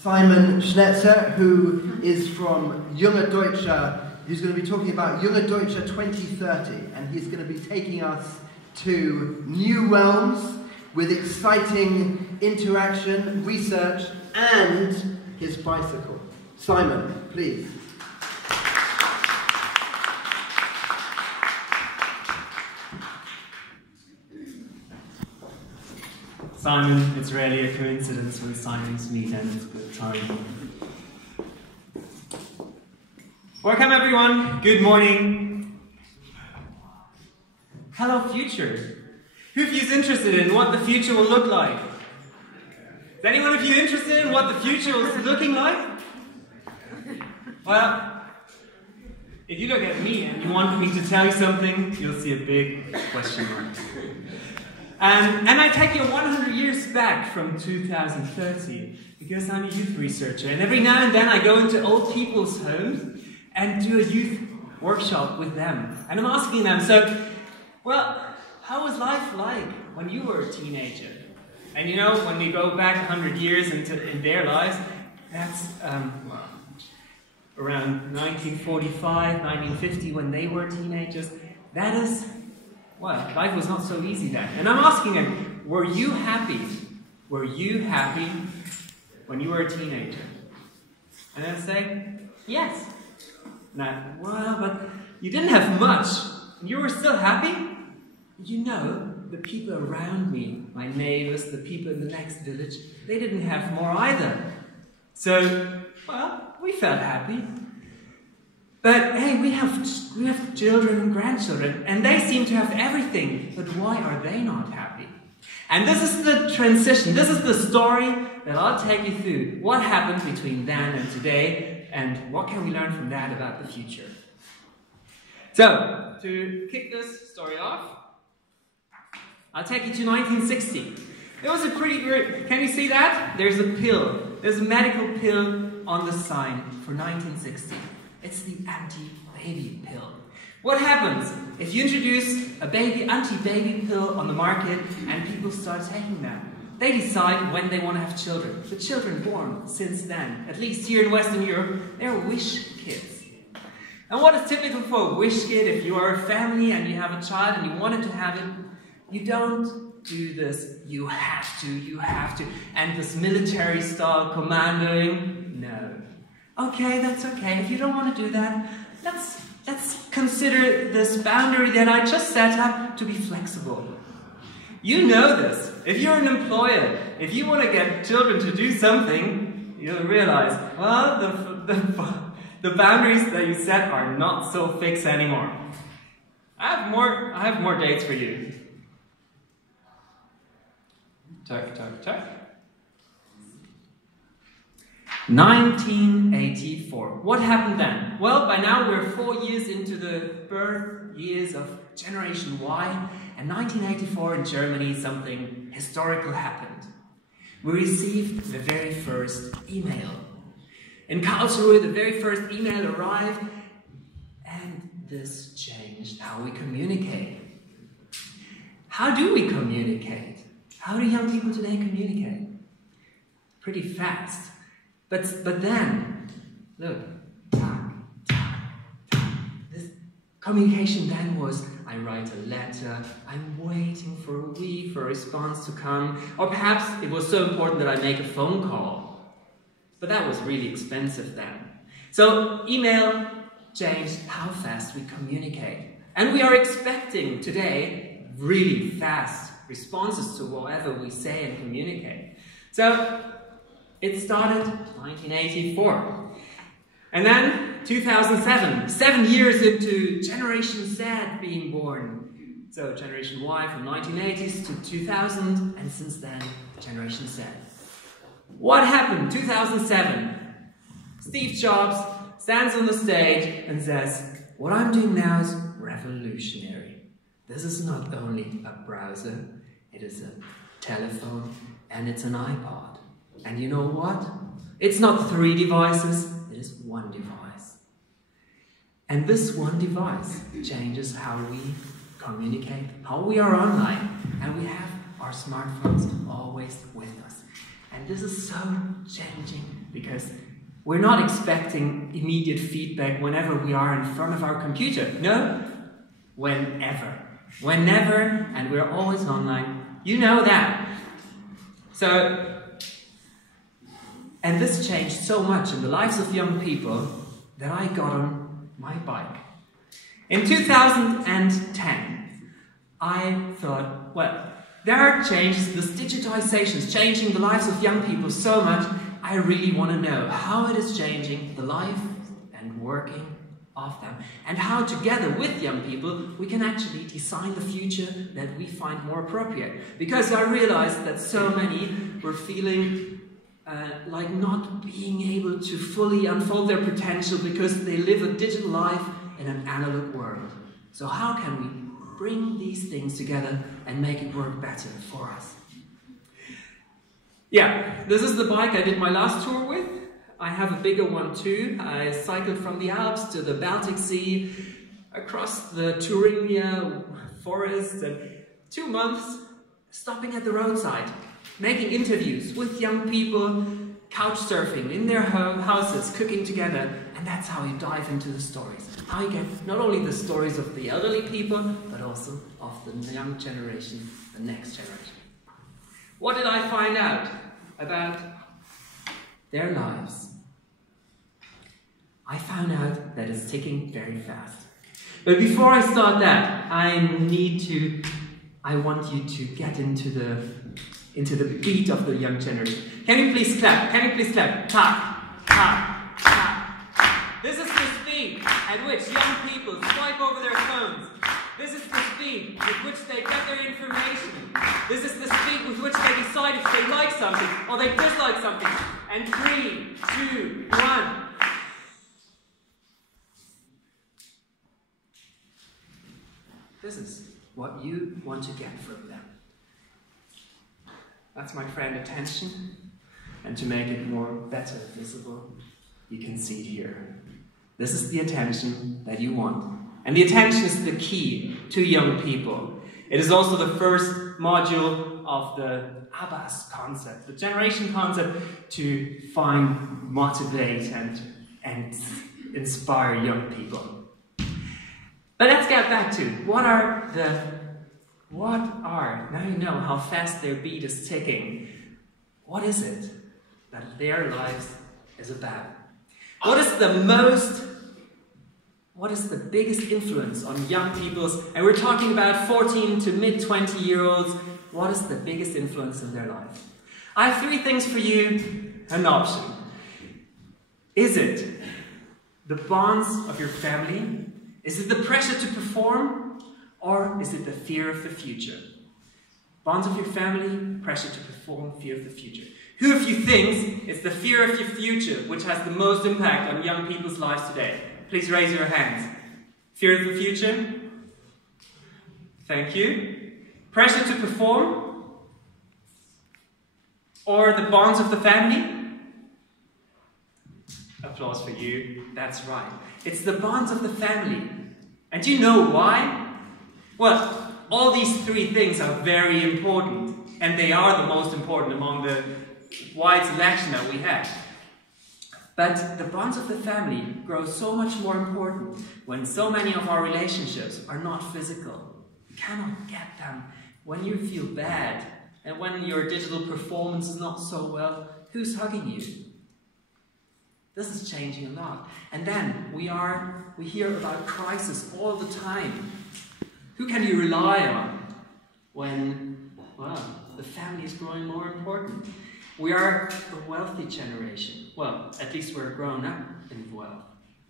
Simon Schnetzer, who is from Junge Deutsche, who's going to be talking about Junge Deutsche 2030, and he's going to be taking us to new realms with exciting interaction, research, and his bicycle. Simon, please. Simon, it's rarely a coincidence when Simons meet, and it's good time. Welcome everyone, good morning. Hello future. Who of you is interested in what the future will look like? Is anyone of you interested in what the future is looking like? Well, if you look at me and you want me to tell you something, you'll see a big question mark. And I take you 100 years back from 2030 because I'm a youth researcher, and every now and then I go into old people's homes and do a youth workshop with them. And I'm asking them, so, well, how was life like when you were a teenager? And you know, when we go back 100 years in their lives, that's around 1945, 1950, when they were teenagers. That is, well, life was not so easy then. And I'm asking them, were you happy? Were you happy when you were a teenager? And they'll say, yes. Now, well, but you didn't have much. You were still happy? You know, the people around me, my neighbors, the people in the next village, they didn't have more either. So, well, we felt happy. But hey, we have children and grandchildren, and they seem to have everything. But why are they not happy? And this is the transition. This is the story that I'll take you through. What happened between then and today, and what can we learn from that about the future? So, to kick this story off, I'll take you to 1960. It was a pretty great, can you see that? There's a pill. There's a medical pill on the sign for 1960. It's the anti-baby pill. What happens if you introduce a anti-baby pill on the market and people start taking them? They decide when they want to have children. The children born since then, at least here in Western Europe, they're wish kids. And what is typical for a wish kid? If you are a family and you have a child and you wanted to have it, you don't do this, you have to, and this military-style commandoing, no. Okay, that's okay. If you don't want to do that, let's consider this boundary that I just set up to be flexible. You know this. If you're an employer, if you want to get children to do something, you'll realize, well, the boundaries that you set are not so fixed anymore. I have more dates for you. Tuck, tuck, tuck. 1984. What happened then? Well, by now we're 4 years into the birth years of Generation Y, and 1984 in Germany something historical happened. We received the very first email. In Karlsruhe, the very first email arrived, and this changed how we communicate. How do we communicate? How do young people today communicate? Pretty fast. But then, look, talk. This communication then was, I write a letter, I'm waiting for a week for a response to come, or perhaps it was so important that I make a phone call. But that was really expensive then. So email changed how fast we communicate. And we are expecting today really fast responses to whatever we say and communicate. So it started 1984. And then 2007, 7 years into Generation Z being born. So Generation Y from 1980s to 2000, and since then, Generation Z. What happened? 2007. Steve Jobs stands on the stage and says, what I'm doing now is revolutionary. This is not only a browser, it is a telephone, and it's an iPod. And you know what? It's not 3 devices, it is 1 device. And this one device changes how we communicate, how we are online, and we have our smartphones always with us. And this is so changing because we're not expecting immediate feedback whenever we are in front of our computer. No, whenever. Whenever, and we're always online. You know that. So, and this changed so much in the lives of young people that I got on my bike. In 2010, I thought, well, there are changes, this digitization is changing the lives of young people so much, I really want to know how it is changing the life and working of them, and how together with young people we can actually design the future that we find more appropriate. Because I realized that so many were feeling like not being able to fully unfold their potential because they live a digital life in an analog world. So how can we bring these things together and make it work better for us? Yeah, this is the bike I did my last tour with. I have a bigger one too. I cycled from the Alps to the Baltic Sea, across the Thuringia forest, and 2 months stopping at the roadside, making interviews with young people, couch surfing in their houses, cooking together, and that's how you dive into the stories. How you get not only the stories of the elderly people, but also of the young generation, the next generation. What did I find out about their lives? I found out that it's ticking very fast. But before I start that, I want you to get into the beat of the young generation. Can you please clap? Can you please clap? Tap, tap, tap. This is the speed at which young people swipe over their phones. This is the speed with which they get their information. This is the speed with which they decide if they like something or they dislike something. And 3, 2, 1. This is what you want to get from them. That's my friend attention. And to make it better visible, you can see it here. This is the attention that you want. And the attention is the key to young people. It is also the first module of the ABBAS concept, the generation concept, to find, motivate, and inspire young people. But let's get back to now you know how fast their beat is ticking. What is it that their lives is about? What is the biggest influence on young people's, and we're talking about 14 to mid-20-year-olds, what is the biggest influence in their life? I have 3 things for you, an option. Is it the bonds of your family? Is it the pressure to perform? Or is it the fear of the future? Bonds of your family, pressure to perform, fear of the future. Who of you thinks it's the fear of your future which has the most impact on young people's lives today? Please raise your hands. Fear of the future? Thank you. Pressure to perform? Or the bonds of the family? Applause for you. That's right. It's the bonds of the family. And do you know why? Well, all these 3 things are very important. And they are the most important among the wide selection that we have. But the bonds of the family grow so much more important when so many of our relationships are not physical. You cannot get them when you feel bad and when your digital performance is not so well. Who's hugging you? This is changing a lot. And then we hear about crisis all the time. Who can you rely on when, well, the family is growing more important? We are a wealthy generation. Well, at least we're grown up in wealth.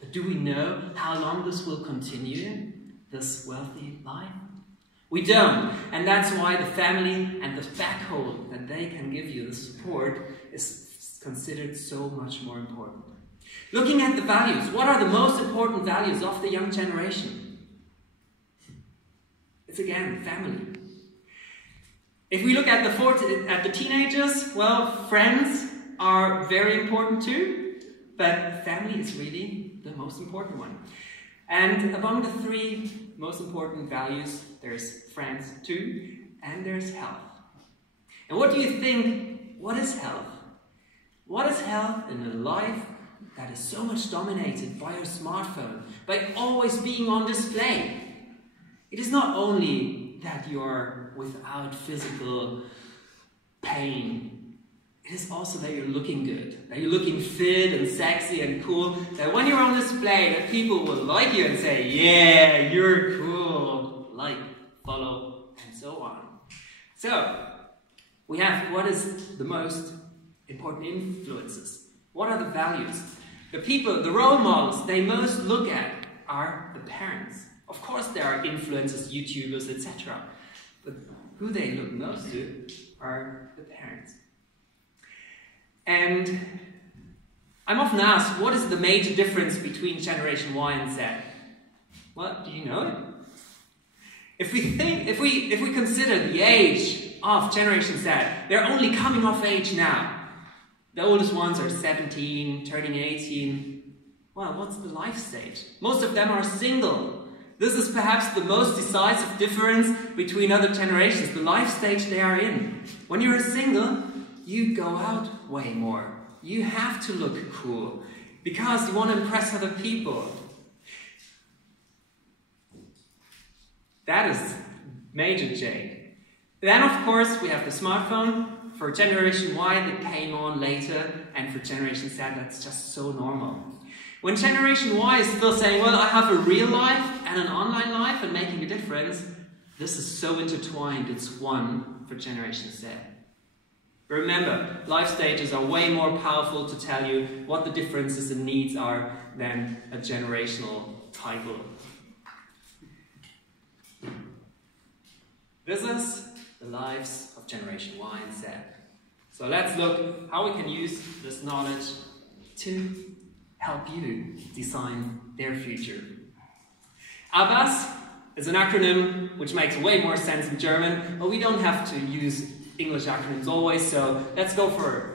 But do we know how long this will continue, this wealthy life? We don't. And that's why the family and the backhold that they can give you, the support, is considered so much more important. Looking at the values, what are the most important values of the young generation? It's again, family. If we look at the teenagers, well, friends are very important too, but family is really the most important one. And among the 3 most important values, there's friends too, and there's health. And what do you think, what is health? What is health in a life that is so much dominated by your smartphone, by always being on display? It is not only that you are without physical pain, it is also that you're looking good, that you're looking fit and sexy and cool, that when you're on display, that people will like you and say, yeah, you're cool, like, follow, and so on. So, we have what is the most important influences. What are the values? The people, the role models they most look at are the parents. Of course there are influencers, YouTubers, etc. But who they look most to are the parents. And I'm often asked, what is the major difference between Generation Y and Z? Well, do you know it? If we consider the age of Generation Z, they're only coming of age now. The oldest ones are 17, turning 18. Well, what's the life stage? Most of them are single. This is perhaps the most decisive difference between other generations, the life stage they are in. When you're single, you go out way more. You have to look cool because you want to impress other people. That is major change. Then, of course, we have the smartphone. For Generation Y, that came on later, and for Generation Z, that's just so normal. When Generation Y is still saying, well, I have a real life and an online life and making a difference, this is so intertwined, it's one for Generation Z. Remember, life stages are way more powerful to tell you what the differences and needs are than a generational title. This is the lives of Generation Y and Z. So let's look how we can use this knowledge to help you design their future. ABBAS is an acronym which makes way more sense in German, but we don't have to use English acronyms always, so let's go for